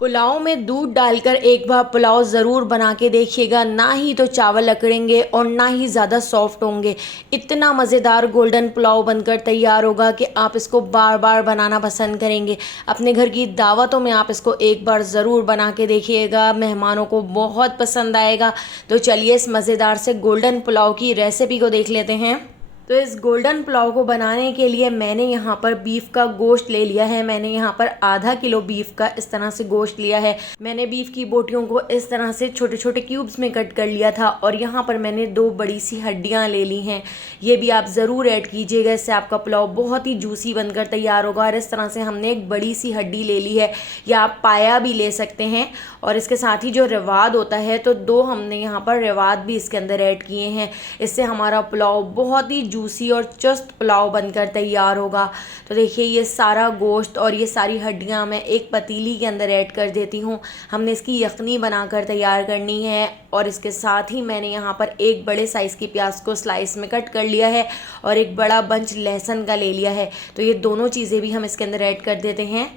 पुलाव में दूध डालकर एक बार पुलाव ज़रूर बना के देखिएगा, ना ही तो चावल अकड़ेंगे और ना ही ज़्यादा सॉफ्ट होंगे। इतना मज़ेदार गोल्डन पुलाव बनकर तैयार होगा कि आप इसको बार बार बनाना पसंद करेंगे। अपने घर की दावतों में आप इसको एक बार ज़रूर बना के देखिएगा, मेहमानों को बहुत पसंद आएगा। तो चलिए इस मज़ेदार से गोल्डन पुलाव की रेसिपी को देख लेते हैं। तो इस गोल्डन पुलाव को बनाने के लिए मैंने यहाँ पर बीफ का गोश्त ले लिया है। मैंने यहाँ पर आधा किलो बीफ का इस तरह से गोश्त लिया है। मैंने बीफ की बोटियों को इस तरह से छोटे छोटे क्यूब्स में कट कर लिया था और यहाँ पर मैंने 2 बड़ी सी हड्डियाँ ले ली हैं। ये भी आप ज़रूर ऐड कीजिएगा, इससे आपका पुलाव बहुत ही जूसी बनकर तैयार होगा। और इस तरह से हमने एक बड़ी सी हड्डी ले ली है, या आप पाया भी ले सकते हैं। और इसके साथ ही जो रवाद होता है, तो 2 हमने यहाँ पर रवाद भी इसके अंदर ऐड किए हैं। इससे हमारा पुलाव बहुत ही जूसी और चुस्त पुलाव बनकर तैयार होगा। तो देखिए ये सारा गोश्त और ये सारी हड्डियां मैं एक पतीली के अंदर ऐड कर देती हूँ। हमने इसकी यखनी बनाकर तैयार करनी है। और इसके साथ ही मैंने यहाँ पर एक बड़े साइज़ की प्याज को स्लाइस में कट कर लिया है और एक बड़ा बंच लहसुन का ले लिया है। तो ये दोनों चीज़ें भी हम इसके अंदर ऐड कर देते हैं।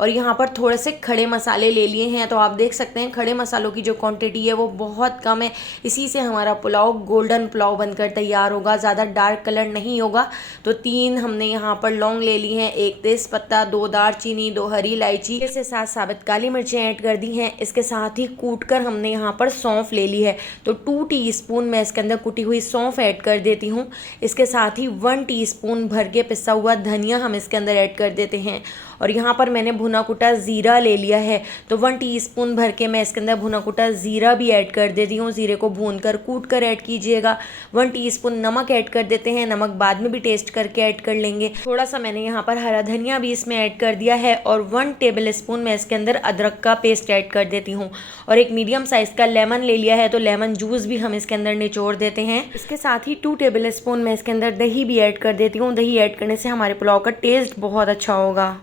और यहाँ पर थोड़े से खड़े मसाले ले लिए हैं। तो आप देख सकते हैं खड़े मसालों की जो क्वांटिटी है वो बहुत कम है। इसी से हमारा पुलाव गोल्डन पुलाव बनकर तैयार होगा, ज़्यादा डार्क कलर नहीं होगा। तो 3 हमने यहाँ पर लौंग ले ली हैं, 1 तेज़पत्ता, 2 दालचीनी, 2 हरी इलायची, इसके साथ साबित काली मिर्चें ऐड कर दी हैं। इसके साथ ही कूट कर हमने यहाँ पर सौंफ ले ली है। तो 2 टीस्पून मैं इसके अंदर कुटी हुई सौंफ ऐड कर देती हूँ। इसके साथ ही 1 टीस्पून भर के पिसा हुआ धनिया हम इसके अंदर ऐड कर देते हैं। और यहाँ पर मैंने भुना कुटा ज़ीरा ले लिया है। तो 1 टीस्पून भर के मैं इसके अंदर भुना कुटा ज़ीरा भी ऐड कर देती हूँ। ज़ीरे को भून कर कूट कर ऐड कीजिएगा। 1 टीस्पून नमक ऐड कर देते हैं। नमक बाद में भी टेस्ट करके ऐड कर लेंगे। थोड़ा सा मैंने यहाँ पर हरा धनिया भी इसमें ऐड कर दिया है। और 1 टेबल स्पून मैं इसके अंदर अदरक का पेस्ट ऐड कर देती हूँ। और एक मीडियम साइज़ का लेमन ले लिया है। तो लेमन जूस भी हम इसके अंदर निचोड़ देते हैं। इसके साथ ही 2 टेबल स्पून मैं इसके अंदर दही भी ऐड कर देती हूँ। दही ऐड करने से हमारे पुलाव का टेस्ट बहुत अच्छा होगा।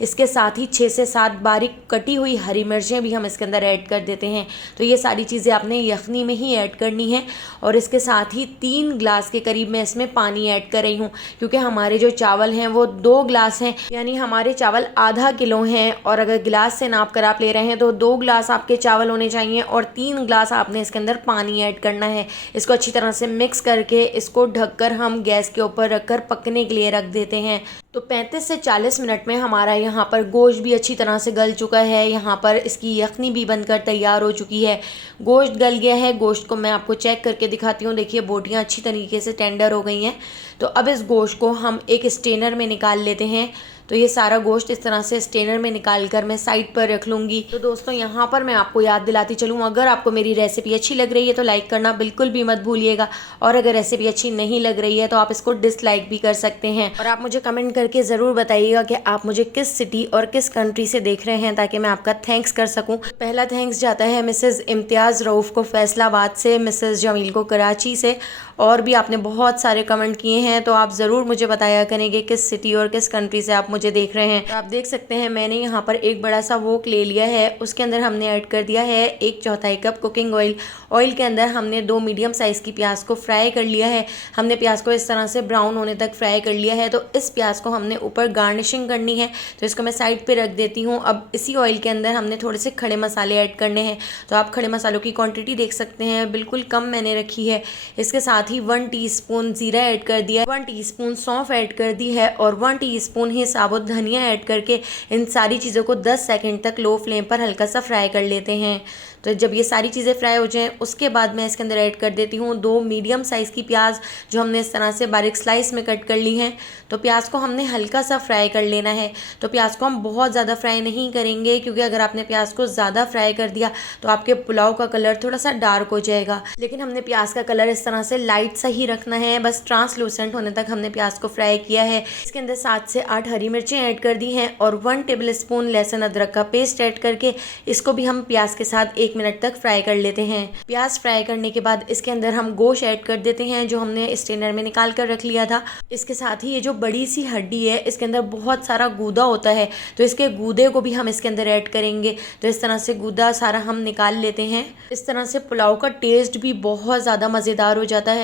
इसके साथ ही 6 से 7 बारीक कटी हुई हरी मिर्चें भी हम इसके अंदर ऐड कर देते हैं। तो ये सारी चीज़ें आपने यखनी में ही ऐड करनी है। और इसके साथ ही 3 ग्लास के करीब मैं इसमें पानी ऐड कर रही हूँ, क्योंकि हमारे जो चावल हैं वो 2 ग्लास हैं, यानी हमारे चावल आधा किलो हैं। और अगर गिलास से नाप कर आप ले रहे हैं तो 2 ग्लास आपके चावल होने चाहिए और 3 ग्लास आपने इसके अंदर पानी ऐड करना है। इसको अच्छी तरह से मिक्स करके इसको ढककर हम गैस के ऊपर रखकर पकने के लिए रख देते हैं। तो 35 से 40 मिनट में हमारा यहाँ पर गोश्त भी अच्छी तरह से गल चुका है। यहाँ पर इसकी यखनी भी बनकर तैयार हो चुकी है। गोश्त गल गया है। गोश्त को मैं आपको चेक करके दिखाती हूँ। देखिए बोटियाँ अच्छी तरीके से टेंडर हो गई हैं। तो अब इस गोश्त को हम एक स्ट्रेनर में निकाल लेते हैं। तो ये सारा गोश्त इस तरह से स्ट्रेनर में निकाल कर मैं साइड पर रख लूँगी। तो दोस्तों यहाँ पर मैं आपको याद दिलाती चलूँ, अगर आपको मेरी रेसिपी अच्छी लग रही है तो लाइक करना बिल्कुल भी मत भूलिएगा। और अगर रेसिपी अच्छी नहीं लग रही है तो आप इसको डिसलाइक भी कर सकते हैं। और आप मुझे कमेंट करके ज़रूर बताइएगा कि आप मुझे किस सिटी और किस कंट्री से देख रहे हैं, ताकि मैं आपका थैंक्स कर सकूँ। पहला थैंक्स जाता है मिसेज़ इम्तियाज़ रऊफ़ को फैसलाबाद से, मिसेज़ जमील को कराची से। और भी आपने बहुत सारे कमेंट किए हैं, तो आप ज़रूर मुझे बताया करेंगे किस सिटी और किस कंट्री से आप मुझे देख रहे हैं। तो आप देख सकते हैं मैंने यहाँ पर एक बड़ा सा वोक ले लिया है। उसके अंदर हमने ऐड कर दिया है 1/4 कप कुकिंग ऑयल। ऑयल के अंदर हमने 2 मीडियम साइज़ की प्याज को फ्राई कर लिया है। हमने प्याज को इस तरह से ब्राउन होने तक फ्राई कर लिया है। तो इस प्याज को हमने ऊपर गार्निशिंग करनी है, तो इसको मैं साइड पर रख देती हूँ। अब इसी ऑयल के अंदर हमने थोड़े से खड़े मसाले ऐड करने हैं। तो आप खड़े मसालों की क्वान्टिटी देख सकते हैं, बिल्कुल कम मैंने रखी है। इसके साथ ही 1 टीस्पून ज़ीरा ऐड कर दिया, 1 टीस्पून सौंफ ऐड कर दी है और 1 टीस्पून ही साबुत धनिया ऐड करके इन सारी चीज़ों को 10 सेकंड तक लो फ्लेम पर हल्का सा फ्राई कर लेते हैं। तो जब ये सारी चीज़ें फ्राई हो जाएं, उसके बाद मैं इसके अंदर ऐड कर देती हूँ 2 मीडियम साइज़ की प्याज, जो हमने इस तरह से बारीक स्लाइस में कट कर ली हैं। तो प्याज को हमने हल्का सा फ्राई कर लेना है। तो प्याज को हम बहुत ज़्यादा फ्राई नहीं करेंगे, क्योंकि अगर आपने प्याज को ज़्यादा फ्राई कर दिया तो आपके पुलाव का कलर थोड़ा सा डार्क हो जाएगा। लेकिन हमने प्याज का कलर इस तरह से लाइट सा ही रखना है, बस ट्रांसलूसेंट होने तक हमने प्याज को फ्राई किया है। इसके अंदर 7 से 8 हरी मिर्चें ऐड कर दी हैं और 1 टेबल स्पून लहसुन अदरक का पेस्ट ऐड करके इसको भी हम प्याज के साथ 1 मिनट तक फ्राई कर लेते हैं। प्याज फ्राई करने के बाद इसके अंदर हम गोश्त ऐड कर देते हैं, जो हमने स्ट्रेनर में निकाल कर रख लिया था। इसके साथ ही ये जो बड़ी सी हड्डी है, इसके अंदर बहुत सारा गूदा होता है, तो इसके गूदे को भी हम इसके अंदर ऐड करेंगे। तो इस तरह से गूदा सारा हम निकाल लेते हैं। इस तरह से पुलाव का टेस्ट भी बहुत ज़्यादा मज़ेदार हो जाता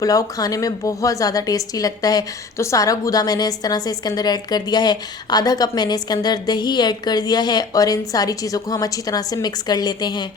पुलाव खाने में बहुत ज़्यादा टेस्टी लगता है। तो सारा गूदा मैंने इस तरह से इसके अंदर ऐड कर दिया है। आधा कप मैंने इसके अंदर दही ऐड कर दिया है और इन सारी चीज़ों को हम अच्छी तरह से मिक्स कर लेते हैं।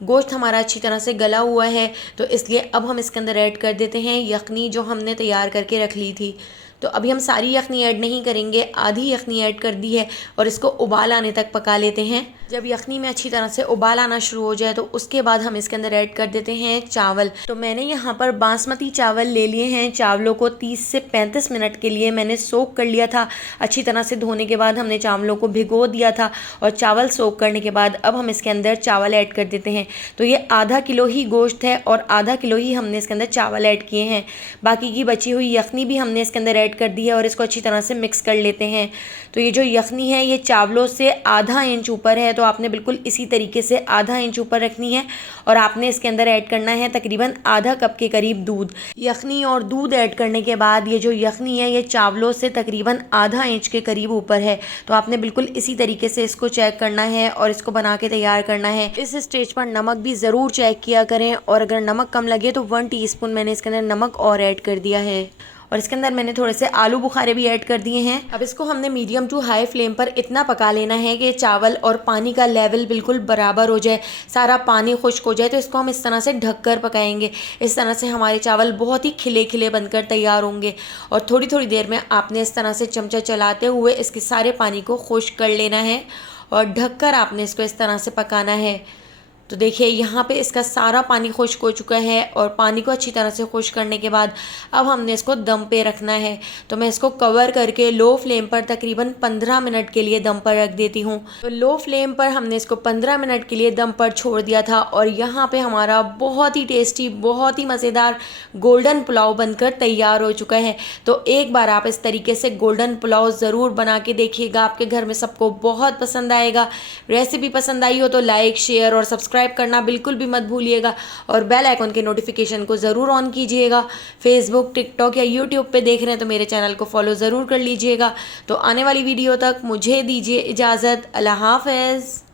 गोश्त हमारा अच्छी तरह से गला हुआ है, तो इसलिए अब हम इसके अंदर ऐड कर देते हैं यखनी जो हमने तैयार करके रख ली थी। तो अभी हम सारी यखनी ऐड नहीं करेंगे, आधी यखनी ऐड कर दी है और इसको उबाल आने तक पका लेते हैं। जब यखनी में अच्छी तरह से उबाल आना शुरू हो जाए तो उसके बाद हम इसके अंदर ऐड कर देते हैं चावल। तो मैंने यहाँ पर बासमती चावल ले लिए हैं। चावलों को 30 से 35 मिनट के लिए मैंने सोक कर लिया था। अच्छी तरह से धोने के बाद हमने चावलों को भिगो दिया था और चावल सोक करने के बाद अब हम इसके अंदर चावल ऐड कर देते हैं। तो ये आधा किलो ही गोश्त है और आधा किलो ही हमने इसके अंदर चावल ऐड किए हैं। बाकी की बची हुई यखनी भी हमने इसके अंदर ऐड कर दी है और इसको अच्छी तरह से मिक्स कर लेते हैं। तो ये जो यखनी है ये चावलों से आधा इंच ऊपर है, तो आपने बिल्कुल इसी तरीके से आधा इंच ऊपर रखनी है और आपने इसके अंदर ऐड करना है तकरीबन आधा कप के करीब दूध। यखनी और दूध ऐड करने के बाद ये जो यखनी है ये चावलों से तकरीबन आधा इंच के करीब ऊपर है, तो आपने बिल्कुल इसी तरीके से इसको चेक करना है और इसको बना के तैयार करना है। इस स्टेज पर नमक भी ज़रूर चेक किया करें और अगर नमक कम लगे तो 1 टीस्पून मैंने इसके अंदर नमक और ऐड कर दिया है और इसके अंदर मैंने थोड़े से आलू बुखारे भी ऐड कर दिए हैं। अब इसको हमने मीडियम टू हाई फ्लेम पर इतना पका लेना है कि चावल और पानी का लेवल बिल्कुल बराबर हो जाए, सारा पानी खुश्क हो जाए। तो इसको हम इस तरह से ढककर पकाएंगे। इस तरह से हमारे चावल बहुत ही खिले खिले बनकर तैयार होंगे और थोड़ी थोड़ी देर में आपने इस तरह से चमचा चलाते हुए इसके सारे पानी को खुश्क कर लेना है और ढककर आपने इसको इस तरह से पकाना है। तो देखिए यहाँ पे इसका सारा पानी खुश्क हो चुका है और पानी को अच्छी तरह से खुश्क करने के बाद अब हमने इसको दम पे रखना है। तो मैं इसको कवर करके लो फ्लेम पर तकरीबन 15 मिनट के लिए दम पर रख देती हूँ। तो लो फ्लेम पर हमने इसको 15 मिनट के लिए दम पर छोड़ दिया था और यहाँ पे हमारा बहुत ही टेस्टी, बहुत ही मज़ेदार गोल्डन पुलाव बनकर तैयार हो चुका है। तो एक बार आप इस तरीके से गोल्डन पुलाव ज़रूर बना के देखिएगा, आपके घर में सबको बहुत पसंद आएगा। रेसिपी पसंद आई हो तो लाइक, शेयर और सब्सक्राइब करना बिल्कुल भी मत भूलिएगा और बेल आइकन के नोटिफिकेशन को ज़रूर ऑन कीजिएगा। फेसबुक, टिकटॉक या यूट्यूब पे देख रहे हैं तो मेरे चैनल को फॉलो ज़रूर कर लीजिएगा। तो आने वाली वीडियो तक मुझे दीजिए इजाज़त। अल्लाह हाफ़िज़।